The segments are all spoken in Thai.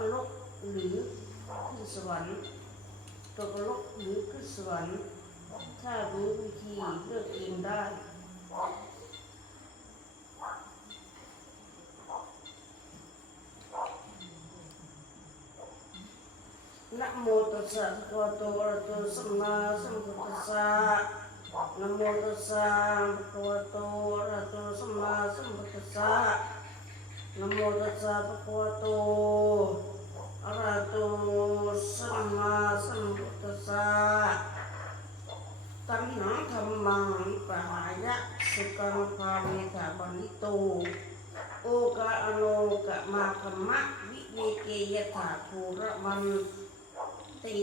นรกหรือขึ้นสวรรค์ตกนรกหรือขึ้นสวรรค์ถ้ารู้วิธีเลือกเองได้นะโมตัสสะภะคะวะโตอะระหะโตสัมมาสัมพุทธัสสะนะโมตัสสะภะคะวะโตอะระหะโตสัมมาสัมพุทธัสสะ นโมตัสสะภะคะวะโตอะระหะโตสัมมาสัมพุทธัสสะตัณหังธรรมังปะหายะสุกังภาเวทาบันิโต โอกะอโนกะมาคัมมะวิเวเกยถาภูระมันติ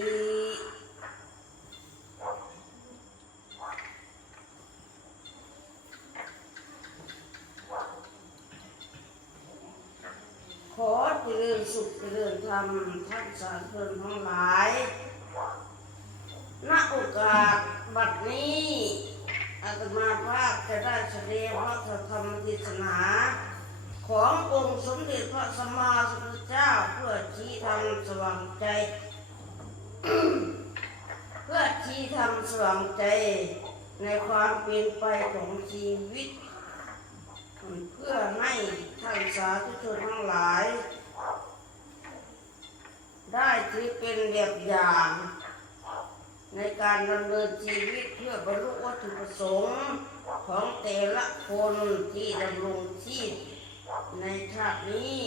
ขอเจริญสุขเจริญธรรมท่านสาธุชนทั้งหลายณโอกาสบัดนี้อาตมาภาพจะได้แสดงพระธรรมเทศนา ขององค์สมเด็จพระสัมมาสัมพุทธเจ้าเพื่อชี้ทางสว่างใจ เพื่อชี้ทางสว่างใจในความเป็นไปของชีวิต เพื่อให้ท่านสาธุชนทั้งหลาย ได้ถือเป็นแบบอย่าง ในการดำเนินชีวิตเพื่อบรรลุวัตถุประสงค์ของแต่ละคนที่ดำรงชีพในชาตินี้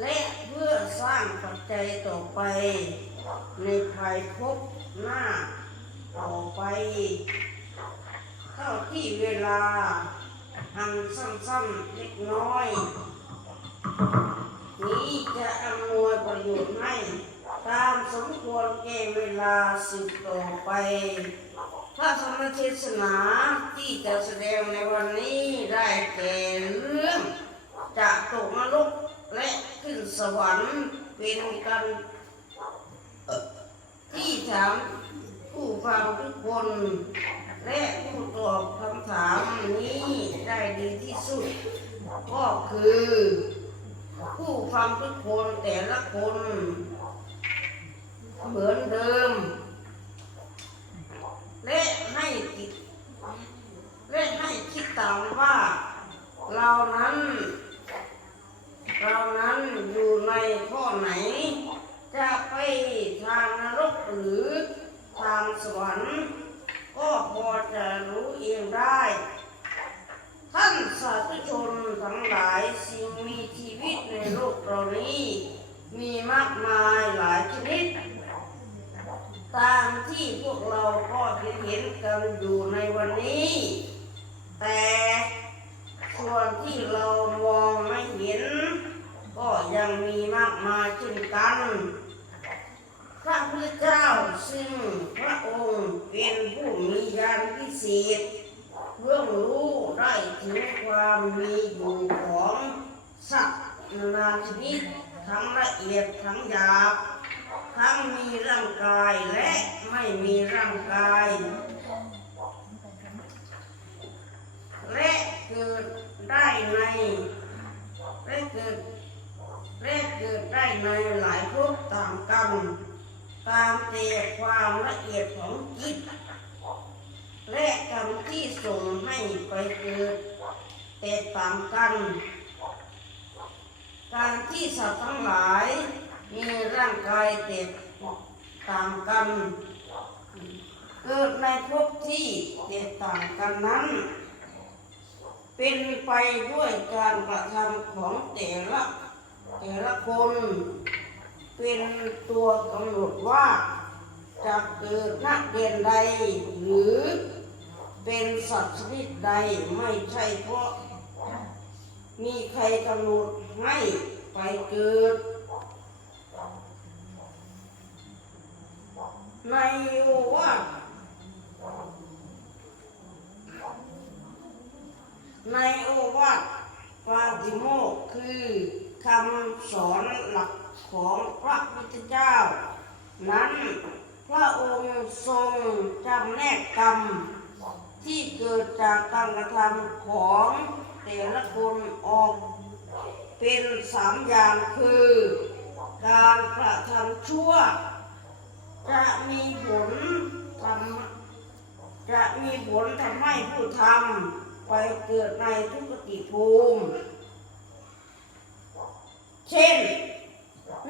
และเพื่อสร้างปัจจัยต่อไป ในภายภพหน้าต่อไป เท่าที่เวลา หันสั้นๆเล็กน้อย นี้จะอำนวยประโยชน์ให้ตามสมควรแก่เวลาสืบต่อไป พระธรรมเทศนาที่จะแสดงในวันนี้ได้แก่เรื่องจะตกนรกและขึ้นสวรรค์เป็นกันที่ถามผู้ฟังทุกคน และผู้ตอบคำถามนี้ได้ดีที่สุด ก็คือ ผู้ฟังทุกคนแต่ละคน เหมือนเดิม และให้คิดและให้คิดตามว่า เรานั้น เรานั้นอยู่ในข้อไหน จะไปทางนรกหรือทางสวรรค์ ก็พอจะรู้เองได้ ท่านสาธุชนทั้งหลายสิ่งมีชีวิตในโลกเรานี้ มีมากมายหลายชนิด ตามที่พวกเราก็เห็นเห็นกันอยู่ในวันนี้ แต่ส่วนที่เรามองไม่เห็น ก็ยังมีมากมายเช่นกัน พระพุทธเจ้าซึ่งพระองค์เป็นผู้มีญาณพิเศษเรื่องรู้ได้ถึงความมีอยู่ของสัตว์นานาชนิดทั้งละเอียดทั้งหยาบทั้งมีร่างกายและไม่มีร่างกาย และเกิดได้ในและเกิดและเกิดได้ในหลายภพต่ามกัน ตามแต่ความละเอียดของจิต และกรรมที่ส่งให้ไปเกิดแตกต่างกัน การที่สัตว์ทั้งหลาย มีร่างกายแตกต่างกัน เกิดในภพที่แตกต่างกันนั้น เป็นไปด้วยการกระทำของแต่ละแต่ละคน เป็นตัวกำหนดว่า จะเกิดนักเรียนใด หรือเป็นสัตว์ชนิดใดไม่ใช่เพราะ มีใครกำหนดให้ไปเกิด ในโอวาทในโอวาทปาติโมคือคำสอนหลัก ของพระพุทธเจ้า นั้นพระองค์ทรงจำแนกกรรม ที่เกิดจากการกระทำของแต่ละคนออก เป็นสามอย่างคือ การกระทำชั่ว จะมีผลทำจะมีผลทำให้ผู้ทำไปเกิดในทุกติภูมิ เช่น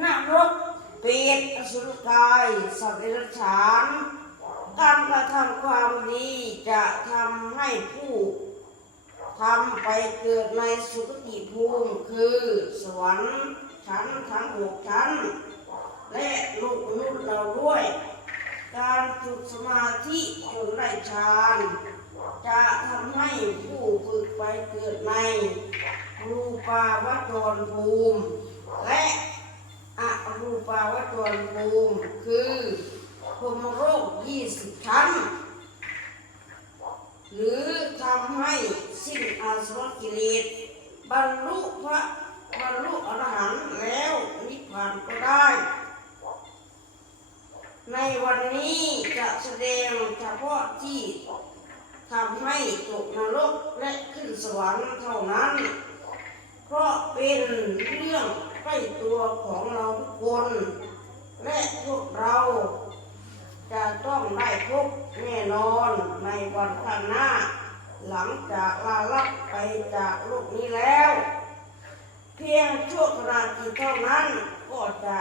นรกเปรตอสุรกายสัตว์เดรัจฉานการกระทำความดีจะทำให้ผู้ทำไปเกิดในสุคติภูมิคือสวรรค์ชั้นทั้งหกชั้น และลูกนุษย์เราด้วย การฝึกสมาธิจนได้ฌานจะทำให้ผู้ฝึกไปเกิดในรูปาวจรภูมิ และ รูปาวจรภูมิคือพรหมโลก20ชั้น หรือทำให้สิ้นอาสวะกิเลสบรรลุพระบรรลุอรหันต์แล้วนิพพานก็ได้ ในวันนี้จะแสดงเฉพาะที่ทำให้ตกนรกและขึ้นสวรรค์เท่านั้น เพราะเป็นเรื่อง ใกล้ตัวของเราทุกคน และพวกเราจะต้องได้พบแน่นอนในวันข้างหน้า หลังจากลาลับไปจากโลกนี้แล้ว เพียงชั่วขณะจิตเท่านั้นก็จะ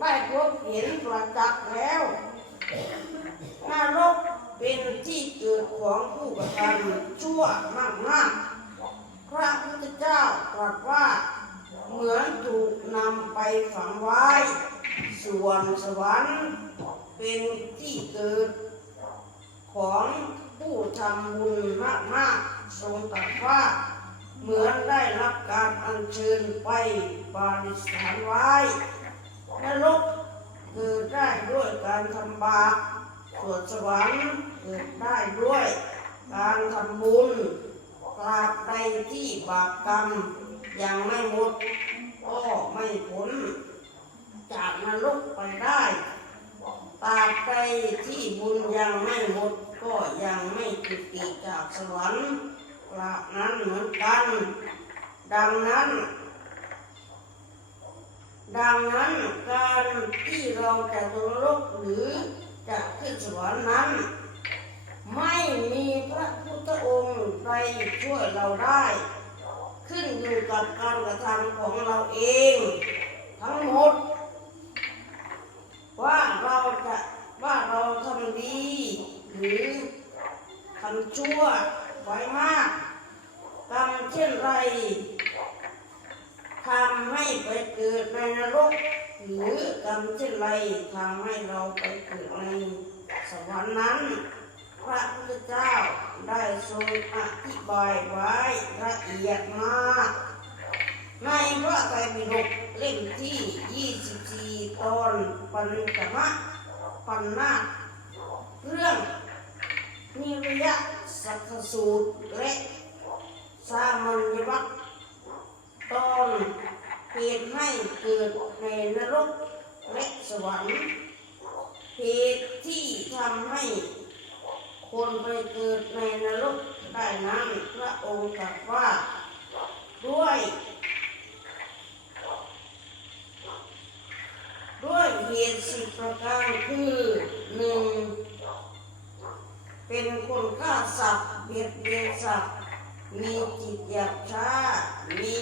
ได้พบเห็นประจักษ์แล้วนรกเป็นที่เกิดของผู้กระทำชั่วมากมากๆพระพุทธเจ้าตรัสว่า เหมือนถูกนำไปฝังไว้ ส่วนสวรรค์เป็นที่เกิด ของผู้ทำบุญมากๆทรงตรัสว่า เหมือนได้รับการอัญเชิญไปปาริสถานไว้นรกเกิดได้ด้วยการทำบาปส่วนสวรรค์เกิดได้ด้วย การทำบุญตราบใดที่บาปกรรม ยังไม่หมดก็ไม่พ้นจากนรกไปได้ตาบใดที่บุญยังไม่หมดก็ยังไม่จุติจากสวรรค์กราบนั้นเหมือนกัน ดังนั้น ดังนั้นการที่เราจะตกนรกหรือจะขึ้นสวรรค์นั้น ไม่มีพระพุทธองค์ใดช่วยเราได้ ขึ้นอยู่กับการกระทำของเราเอง ทั้งหมด ว่าเราจะว่าเราทำดี หรือทำชั่วไว้มากกรรมเช่นไรทำให้ไปเกิดในนรก หรือกรรมเช่นไรทำให้เราไปเกิดในสวรรค์นั้น พระพุทธเจ้าได้ทรงอธิบายไว้ละเอียดมาก ในพระไตรปิฎกเล่มที่ 24 ตอนปัญจมะปัญนาเรื่องนิรยสัตสูตรและสามัญญวัตตอนเหตุให้เกิดในนรกและสวรรค์เหตุที่ทำให้ คนไปเกิดในนรกได้นั้นพระองค์ตรัสว่าด้วย ด้วยเหตุสิบประการคือหนึ่งเป็นคนฆ่าสัตว์เบียดเบียนสัตว์มีจิตหยาบช้า มี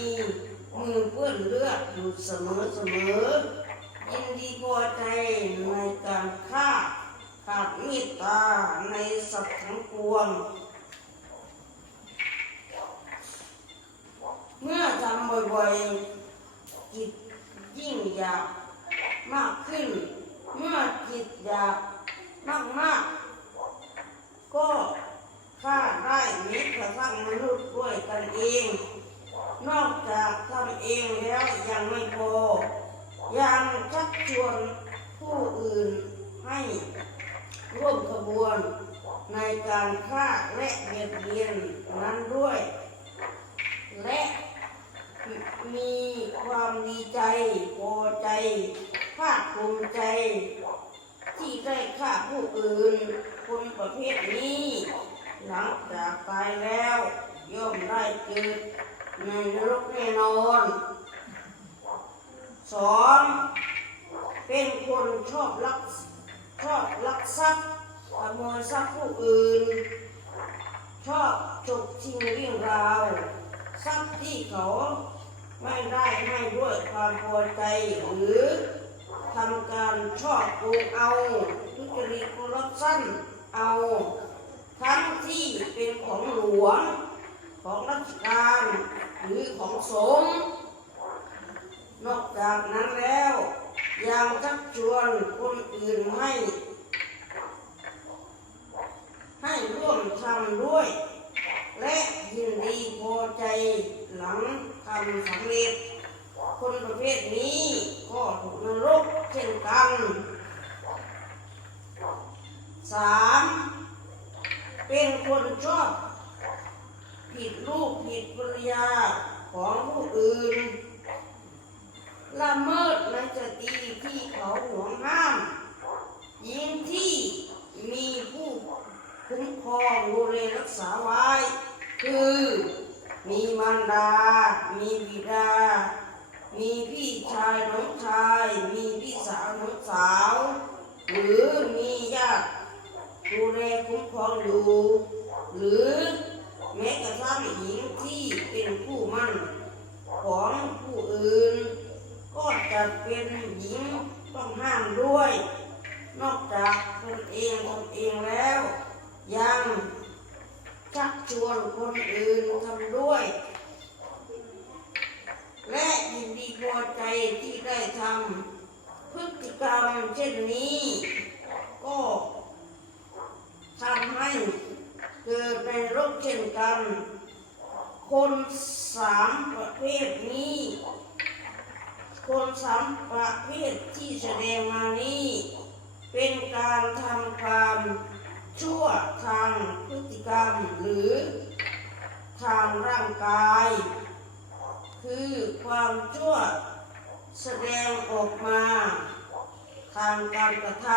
มือเปื้อนเลือดอยู่เสมอเสมอยินดีพอใจในการฆ่า ขาดมตตาในสัตว์ทั้งปวง เมื่อทำบ่อยๆ จิตยิ่งอยากมากขึ้น เมื่อจิตอยากมากๆก็ฆ่าได้ม้กระทั่งมนุษย์ด้วยกันเอง นอกจากทำเองแล้วยังไม่พอยังชักชวนผู้อื่นให้ ร่วมขบวน ในการฆ่าและเบียดเบียนนั้นด้วย และมีความดีใจพอใจ ภาคภูมิใจ ที่ได้ฆ่าผู้อื่น คนประเภทนี้ หลังจากตายแล้ว ย่อมได้เกิดในนนรกแน่นอนสองเป็นคนชอบลัก ชอบลักทรัพย์ขโมยทรัพย์ผู้อื่น ชอบฉกชิงเรื่องราวทรัพย์ที่เขาไม่ได้ให้ด้วยความพอใจหรือทำการชอบโกงเอาทุจริตคอร์รัปชันเอา ทั้งที่เป็นของหลวง ของราชการหรือของสงฆ์นอกจากนั้นแล้ว ยังชักชวนคนอื่นให้ ให้ร่วมทำด้วย และยินดีพอใจหลังทำสำเร็จ คนประเภทนี้ก็ถูกนรกเช่นกันสามเป็นคนชอบ ผิดลูกผิดภรรยาของผู้อื่น ละเมิดในสตรีที่เขาหวงห้ามหญิงที่มีผู้คุ้มครองดูแลรักษาไว้ คือมีมารดา มีบิดา มีพี่ชายน้องชาย มีพี่สาวน้องสาว หรือมีญาติดูแลคุ้มครองอยู่หรือแม้กระทั่งหญิงที่เป็นผู้มั่นของผู้อื่น ก็จะเป็นหญิงต้องห้ามด้วย นอกจากตนเองทำเองแล้ว ยังชักชวนคนอื่นทำด้วย และยินดีพอใจที่ได้ทำพฤติกรรมเช่นนี้ ก็ทำให้เกิดในโรคเช่นกัน คนสามประเภทนี้ คนสามประเภทที่แสดงมานี้ เป็นการทำความชั่วทางพฤติกรรมหรือทางร่างกาย คือความชั่วแสดงออกมา ทางการกระท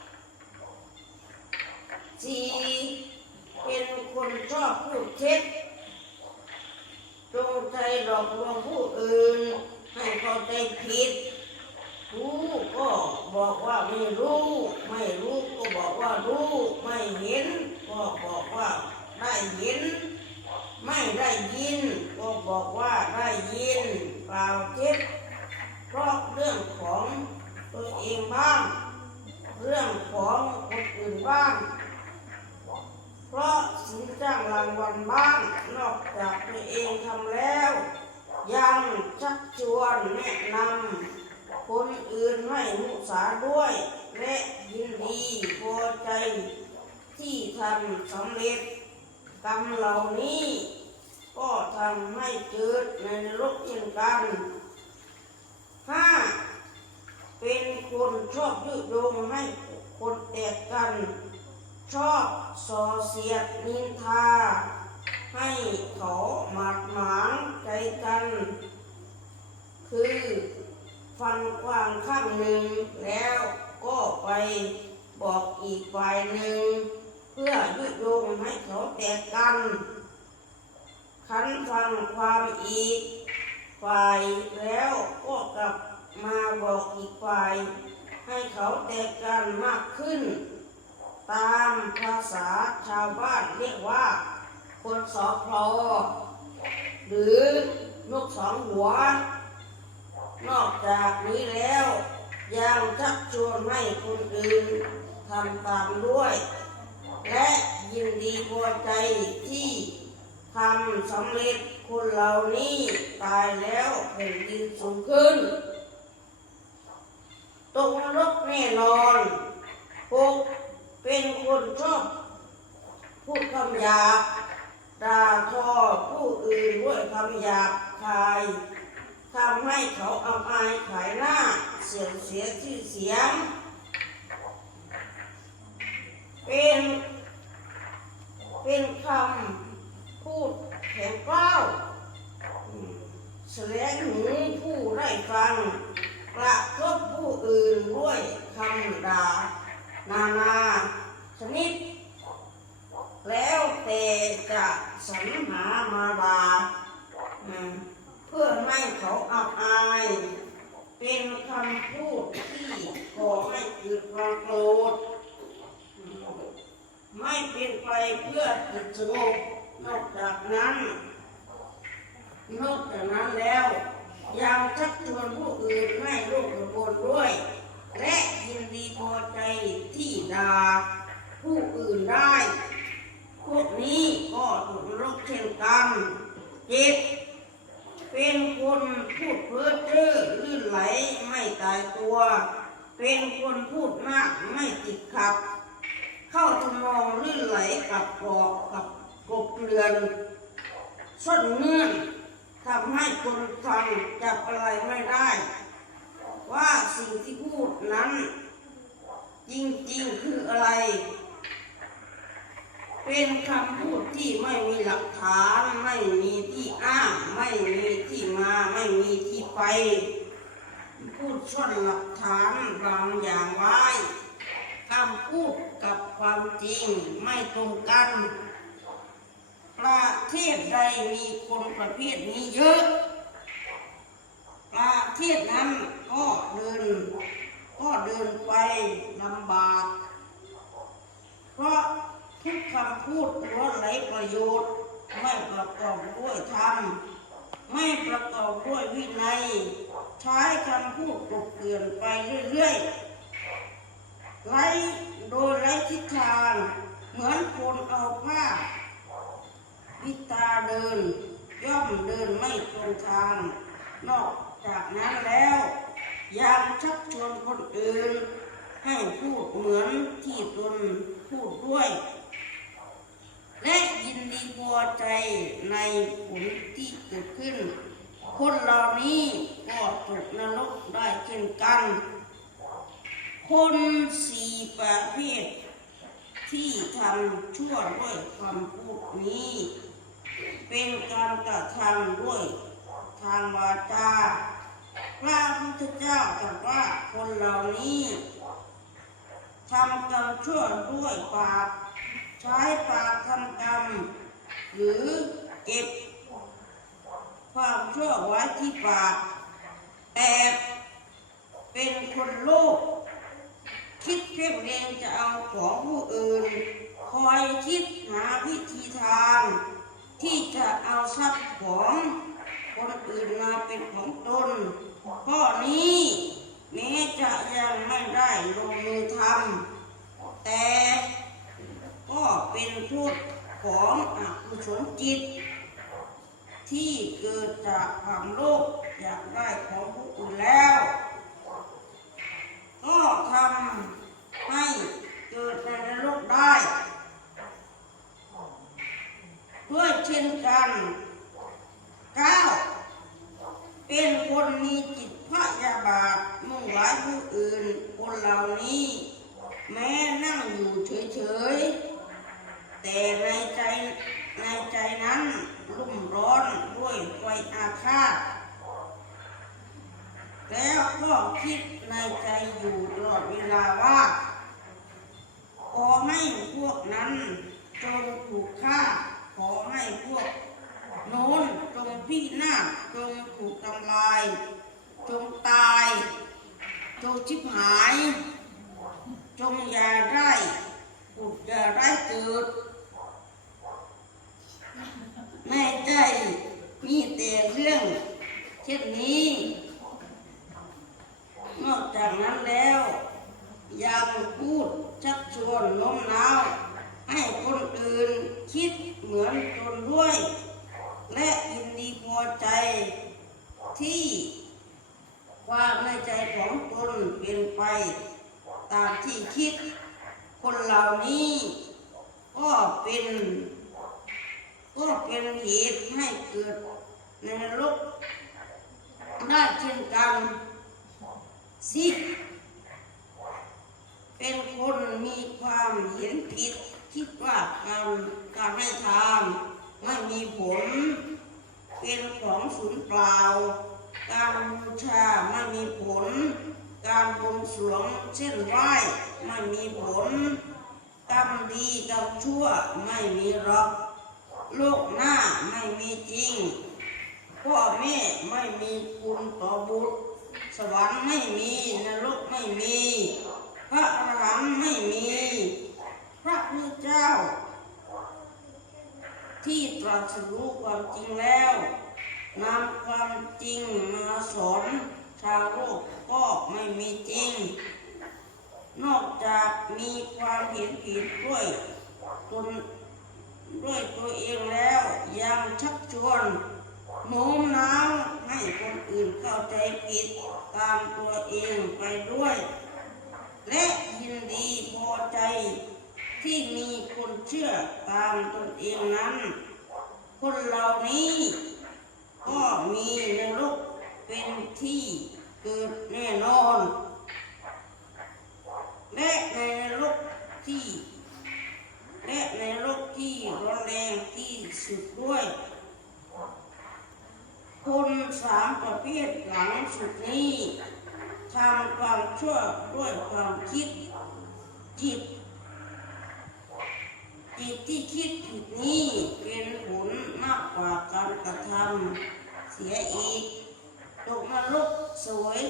ำสี่เป็นคนชอบพูดเท็จจงใจหลอกลวงผู้อื่น ให้เข้าใจผิดรู้ก็บอกว่าไม่รู้ ไม่รู้ก็บอกว่ารู้ ไม่เห็น ก็บอกว่าได้เห็น ไม่ได้ยิน ก็บอกว่าได้ยินเปล่าเท็จเพราะเรื่องของตัวเองบ้าง เรื่องของคนอื่นบ้าง เพราะสินจ้างรางวัลบ้าง นอกจากตัวเองทำแล้ว ยังชักชวนแนะนำคนอื่นให้มุสาด้วย และยินดีพอใจ ที่ทำสำเร็จกรรมเหล่านี้ ก็ทำให้เกิดในนรกเช่นกันห้าเป็นคนชอบยุยงให้คนแตกกัน ชอบส่อเสียดนินทา ให้เขาหมาดหมาง ใจกัน คือฟันกว้างข้างหนึ่งแล้วก็ไปบอกอีกฝ่ายหนึ่ง เพื่อยุโยงให้เขาแตกกัน ขันฟังความอีกฝ่ายแล้วก็กลับมาบอกอีกฝ่าย ให้เขาแตกกันมากขึ้น ตามภาษาชาวบ้านเรียกว่าคนสอพลอ หรือนกสองหัว นอกจากนี้แล้ว ยังชักชวนให้คนอื่นทำตามด้วย และยินดีพอใจที่ทำสำเร็จคนเหล่านี้ตายแล้วแผ่นดินสูงขึ้น ตกนรกแน่นอนหกเป็นคนชอบพูดคำหยาบ ด่าทอผู้อื่นด้วยคำหยาบคายทำให้เขาอับอายขายหน้า เสียเสียชื่อเสียง เป็นเป็นคำพูดแข็งกร้าวแสลงหูผู้ได้ฟังกระทบผู้อื่นด้วยคำด่า นานาชนิด แล้วแต่จะสรรหามาบาให้เขาอับอาย เป็นคำพูดที่ก่อให้เกิดความโกรธไม่เป็นไปเพื่อจิตสงบนอกจากนั้น นอกจากนั้นแล้วยังชักชวนผู้อื่นให้ร่วมกระบวนด้วย และยินดีพอใจที่ด่าผู้อื่นได้ พวกนี้ก็ถูกนรกเช่นกันเจ็ดเป็นคนพูดเพ้อเจ้อลื่นไหลไม่ตายตัว เป็นคนพูดมากไม่ติดขัด เข้าทำนองลื่นไหลกับกอกกับกบเกลือนซ่อนเงื่อนทำให้คนฟังจับอะไรไม่ได้ ว่าสิ่งที่พูดนั้น จริงๆคืออะไร เป็นคำพูดที่ไม่มีหลักฐาน ไม่มีที่อ้าง ไม่มีที่มา ไม่มีที่ไป พูดซ่อนหลักฐานบางอย่างไว้คำพูดกับความจริงไม่ตรงกัน ประเทศใดมีคนประเภทนี้เยอะ ประเทศนั้นก็เดินก็เดินไปลำบาก เพราะ ทุกคำพูดล้วนไร้ประโยชน์ ไม่ประกอบด้วยธรรม ไม่ประกอบด้วยวินัย ใช้คำพูดกลบเกลื่อนไปเรื่อยๆไร้โดยไร้ทิศทาง เหมือนคนเอาผ้าพิตาเดิน ย่อมเดินไม่ตรงทาง นอกจากนั้นแล้วยังชักชวนคนอื่น ให้พูดเหมือนที่ตนพูดด้วย และยินดีพอใจในผลที่เกิดขึ้น คนเหล่านี้ก็ตกนรกได้เช่นกัน คนสี่ประเภทที่ทำชั่วด้วยคำพูดนี้ เป็นการกระทำด้วยทางวาจาพระพุทธเจ้าตรัสว่าคนเหล่านี้ทำกรรมชั่วด้วยปาก ใช้ปากทำกรรมหรือเก็บความชั่วไว้ที่ปาก แต่เป็นคนโลภคิดเพียงเรงจะเอาของผู้อื่น คอยคิดหาวิธีทาง ที่จะเอาทรัพย์ของคนอื่นมาเป็นของตนข้อนี้แม้จะยังไม่ได้ลงมือทำแต่ เป็นโทษของอกุศลจิต ที่เกิดจากความโลภอยากได้ของผู้อื่นแล้ว ก็ทำให้เกิดในนรกได้ด้วยเช่นกันเก้าเป็นคนมีจิตพยาบาทมุ่งร้ายผู้อื่นคนเหล่านี้ แม้นั่งอยู่เฉยๆ แต่ในใจในใจนั้นรุ่มร้อนด้วยไฟอาฆาต แล้วก็คิดในใจอยู่ตลอดเวลาว่าขอให้พวกนั้นจงถูกฆ่า ขอให้พวกโน้นจงพินาจงถูกทำลาย จงตาย จงชิบหาย จงอย่าได้ผุดอย่าได้เกิด แม่ใจมีแต่เรื่องเช่นนี้ นอกจากนั้นแล้วยังพูดชักชวนโน้มน้าวให้คนอื่นคิดเหมือนตนด้วย และยินดีพอใจที่ความในใจของตนเป็นไป ตามที่คิด คนเหล่านี้ก็เป็น ก็เป็นเหตุให้เกิดในนรกได้เช่นกันสิเป็นคนมีความเห็นผิดคิดว่าการการให้ทานไม่มีผล เป็นของสูญเปล่า การบูชาไม่มีผล การบวงสรวงเช่นไหว้ไม่มีผลกรรมดีกรรมชั่วไม่มีหรอก โลกหน้าไม่มีจริงพ่อแม่ไม่มีคุณต่อบุตร สวรรค์ไม่มีนรกไม่มี พระอรหันต์ไม่มี พระพุทธเจ้า ที่ตรัสรู้ความจริงแล้วนำความจริงมาสอนชาวโลกก็ไม่มีจริง นอกจากมีความเห็นผิดด้วยตน ด้วยตัวเองแล้วยังชักชวนโน้มน้าวให้คนอื่นเข้าใจผิดตามตัวเองไปด้วย และยินดีพอใจที่มีคนเชื่อตามตนเองนั้น คนเหล่านี้ก็มีนรกเป็นที่เกิดแน่นอน และในนรกที่ และในโลกที่ร้อนแรงที่สุดด้วย คนสามประเภทหลังสุดนี้ทำความชั่วด้วยความคิดจิตจิตที่คิดผิดนี้เป็นผลมากกว่าการกระทำเสียอีกตกนรกสวย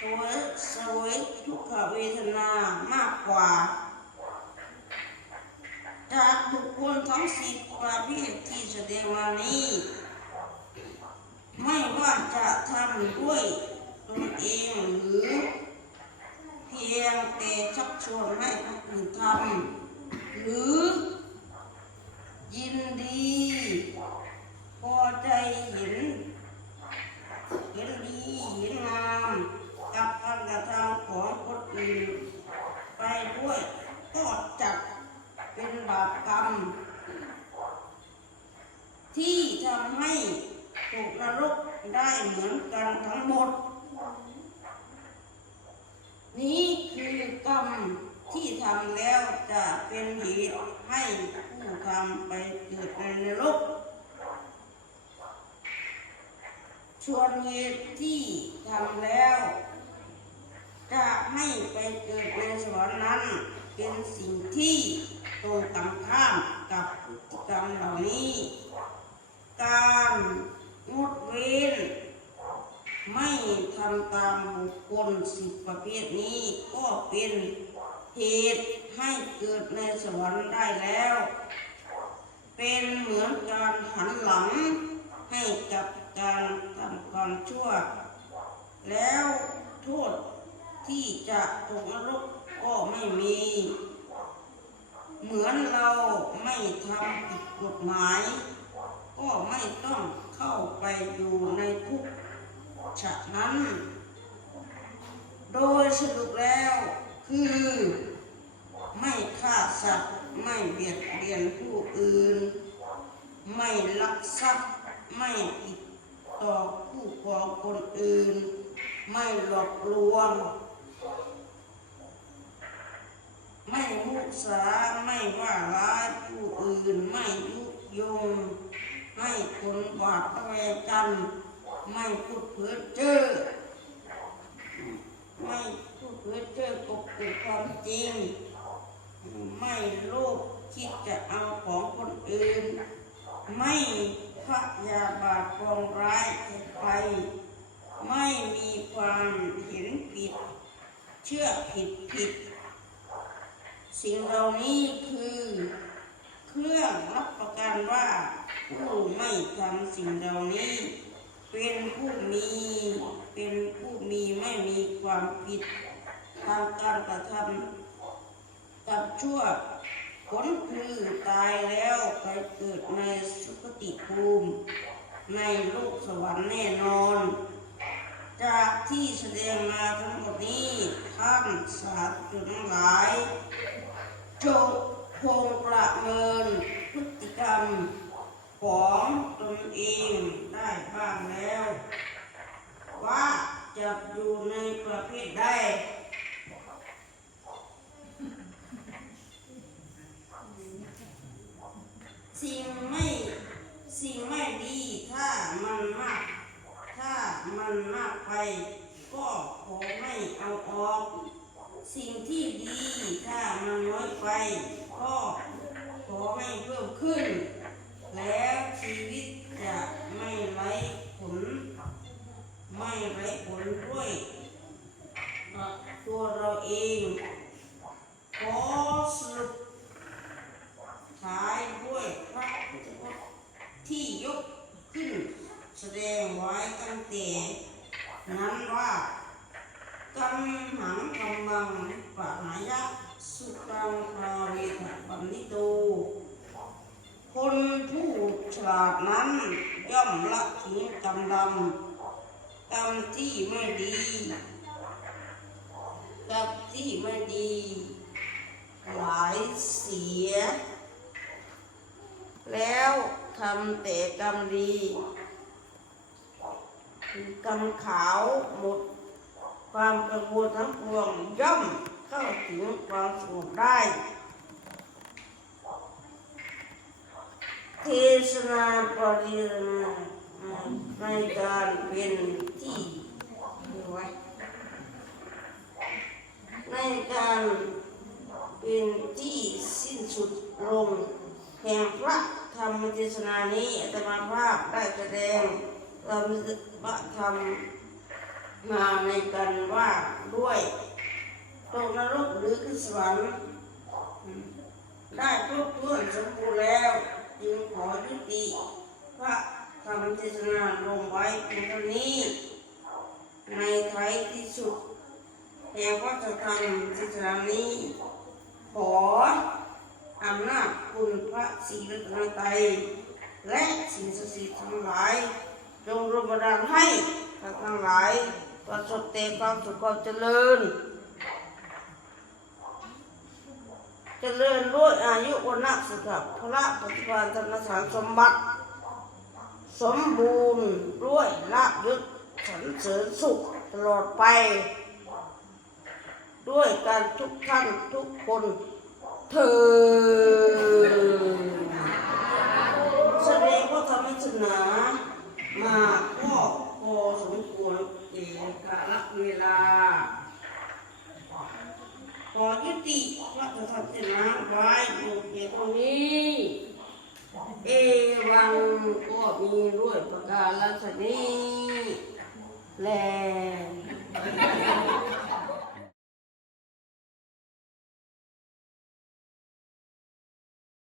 สวยสวยทุกขเวทนามากกว่า จากบุคคลทั้งสิบประเภทที่แสดงมานี้ ไม่ว่าจะทำด้วยตนเองหรือ เพียงแต่ชักชวนให้คนอื่นทำหรือยินดี พอใจเห็นเห็นดีเห็นงามกับการกระทำของคนอื่นไปด้วยก็จัด เป็นบาปกรรม ที่ทำให้ตกนรกได้เหมือนกันทั้งหมด นี้คือกรรมที่ทำแล้วจะเป็นเหตุให้ผู้ทำไปเกิดในนรกส่วนเหตุที่ทำแล้ว จะให้ไปเกิดในสวรรค์นั้น เป็นสิ่งที่ตรงกันข้ามกับพฤติกรรมเหล่านี้ การงดเว้น ไม่ทำตามบุคคลสิบประเภทนี้ก็เป็นเหตุให้เกิดในสวรรค์ได้แล้ว เป็นเหมือนการหันหลังให้กับการทำความชั่ว แล้วโทษที่จะตกนรก ก็ไม่มี เหมือนเราไม่ทำผิดกฎหมาย ก็ไม่ต้องเข้าไปอยู่ในคุกฉะนั้น โดยสรุปแล้วคือ ไม่ฆ่าสัตว์ไม่เบียดเบียนผู้อื่น ไม่ลักทรัพย์ไม่ผิดต่อผู้ครองคนอื่น ไม่หลอกลวง ไม่มุสาไม่ว่าร้ายผู้อื่นไม่ยุยงไม่คนบาดแวกัน ไม่พูดเพ้อเจ้อไม่พูดเพ้อเจ้อปกปิดความจริง ไม่โลภคิดจะเอาของคนอื่น ไม่พยาบาทปองร้ายใครไม่มีความเห็นผิด เชื่อผิดผิด สิ่งเหล่านี้คือ เครื่องรับประกันว่าผู้ไม่ทำสิ่งเหล่านี้ เป็นผู้มีเป็นผู้มีไม่มีความผิดทางการกระทำกับชั่วผลคือตายแล้วไปเกิดในสุคติภูมิ ในโลกสวรรค์แน่นอน จากที่แสดงมาทั้งหมดนี้ท่านสาธุทั้งหลาย จงคงประเมินพฤติกรรมของตนเองได้บ้างแล้ว ว่าจะอยู่ในประเภทใดสิ่งไม่สิ่งไม่ดีถ้ามันมาก ถ้ามันมากไป ก็ขอไม่เอาออก สิ่งที่ดีถ้ามันน้อยไปก็ขอให้เพิ่มขึ้น แล้วชีวิตจะไม่ไร้ผล ไม่ไร้ผลด้วยตัวเราเองขอสุดท้ายด้วยพระที่ยกขึ้นแสดงไว้ตั้งแต่นั้นว่า กัมหังกัมมังปะหายะสุตังคาเวทปันนิโตคนผู้ฉลาดนั้นย่อมละทิ้งกรรมดำกรรมที่ไม่ดีกับที่ไม่ดี หลายเสีย แล้วทำแต่กรรมดีกรรมขาวหมด ความกังวลทั้งปวงย่อมเข้าถึงความสงบได้เทศนาปรินาในการเป็นที่เรียกว่าในการเป็นที่สิ้นสุดลงแห่งพระธรรมเทศนานี้อาตมาภาพได้แสดงธรรมพระธรรม มาในกันว่าด้วยตกนรกหรือขึ้นสวรรค์ได้ครบถ้วนสมบูรณ์แล้ว จึงขอยุติพระธรรมเทศนาลงไว้เพียงเท่านี้ ในท้ายที่สุดแห่งพระธรรมเทศนานี้ ขออำนาจคุณพระศรีรัตนตรัยและสิ่งศักดิ์สิทธิ์ทั้งหลาย จงรวมบันดาลให้ทั้งหลาย ประสบแต่ความสุขความเจริญ เจริญด้วยอายุวันะสุขพระปฏิภาณธรรมสารสมบัติ สมบูรณ์ด้วยลาภยศสรรเสริญสุขตลอดไป ด้วยการทุกท่านทุกคนเธอแสดงว่าธรรมศาสนามาก็พอสมควร เอกกาลเวลาขอยุติพระธรรมเทศนาไว้อยู่เพียงตรงนี้ เอวังก็มีด้วยประการลักษณนี้แล